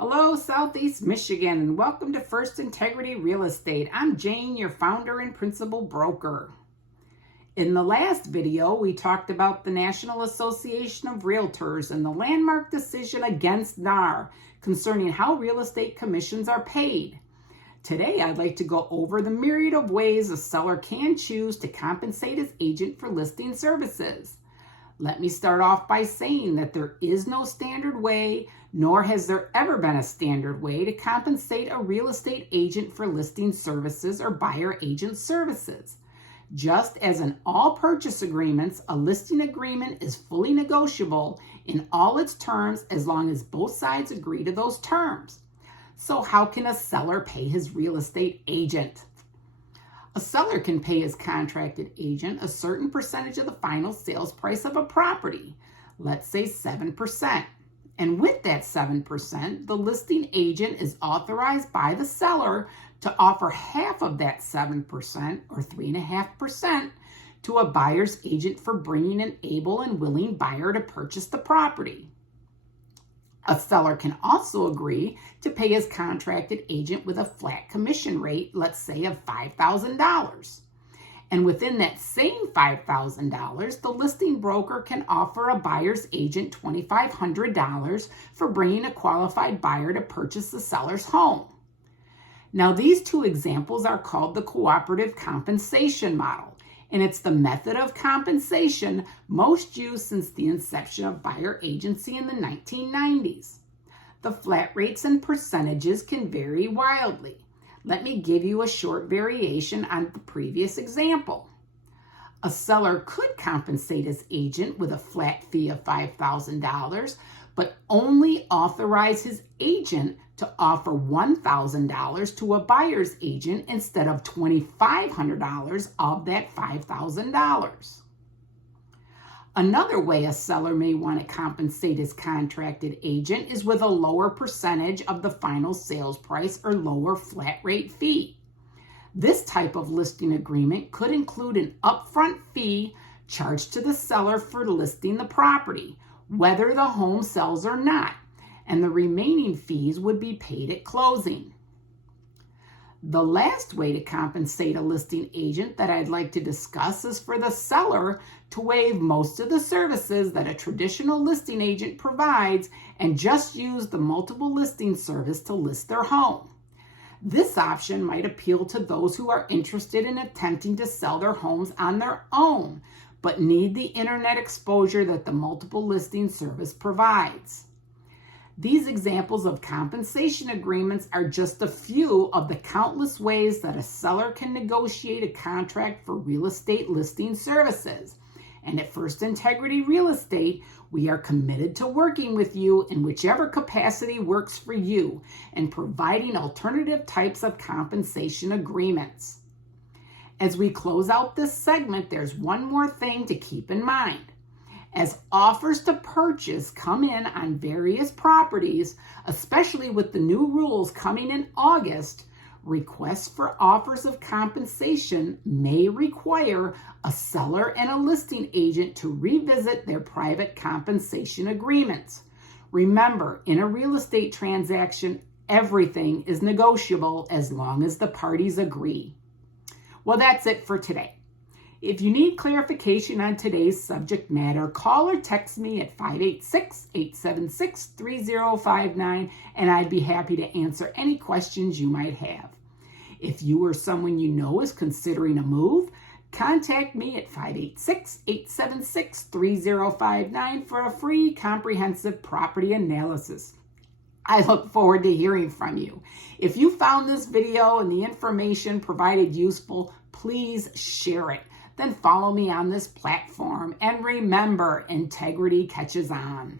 Hello, Southeast Michigan, and welcome to First Integrity Real Estate. I'm Jane, your founder and principal broker. In the last video, we talked about the National Association of Realtors and the landmark decision against NAR concerning how real estate commissions are paid. Today, I'd like to go over the myriad of ways a seller can choose to compensate his agent for listing services. Let me start off by saying that there is no standard way, nor has there ever been a standard way to compensate a real estate agent for listing services or buyer agent services. Just as in all purchase agreements, a listing agreement is fully negotiable in all its terms as long as both sides agree to those terms. So how can a seller pay his real estate agent? A seller can pay his contracted agent a certain percentage of the final sales price of a property, let's say 7%. And with that 7%, the listing agent is authorized by the seller to offer half of that 7%, or 3.5%, to a buyer's agent for bringing an able and willing buyer to purchase the property. A seller can also agree to pay his contracted agent with a flat commission rate, let's say of $5,000. And within that same $5,000, the listing broker can offer a buyer's agent $2,500 for bringing a qualified buyer to purchase the seller's home. Now, these two examples are called the cooperative compensation model, and it's the method of compensation most used since the inception of buyer agency in the 1990s. The flat rates and percentages can vary wildly. Let me give you a short variation on the previous example. A seller could compensate his agent with a flat fee of $5,000, but only authorize his agent to offer $1,000 to a buyer's agent instead of $2,500 of that $5,000. Another way a seller may want to compensate his contracted agent is with a lower percentage of the final sales price or lower flat rate fee. This type of listing agreement could include an upfront fee charged to the seller for listing the property, whether the home sells or not, and the remaining fees would be paid at closing. The last way to compensate a listing agent that I'd like to discuss is for the seller to waive most of the services that a traditional listing agent provides and just use the multiple listing service to list their home. This option might appeal to those who are interested in attempting to sell their homes on their own, but need the internet exposure that the multiple listing service provides. These examples of compensation agreements are just a few of the countless ways that a seller can negotiate a contract for real estate listing services. And at First Integrity Real Estate, we are committed to working with you in whichever capacity works for you and providing alternative types of compensation agreements. As we close out this segment, there's one more thing to keep in mind. As offers to purchase come in on various properties, especially with the new rules coming in August, requests for offers of compensation may require a seller and a listing agent to revisit their private compensation agreements. Remember, in a real estate transaction, everything is negotiable as long as the parties agree. Well, that's it for today. If you need clarification on today's subject matter, call or text me at 586-876-3059, and I'd be happy to answer any questions you might have. If you or someone you know is considering a move, contact me at 586-876-3059 for a free comprehensive property analysis. I look forward to hearing from you. If you found this video and the information provided useful, please share it. Then follow me on this platform. And remember, integrity catches on.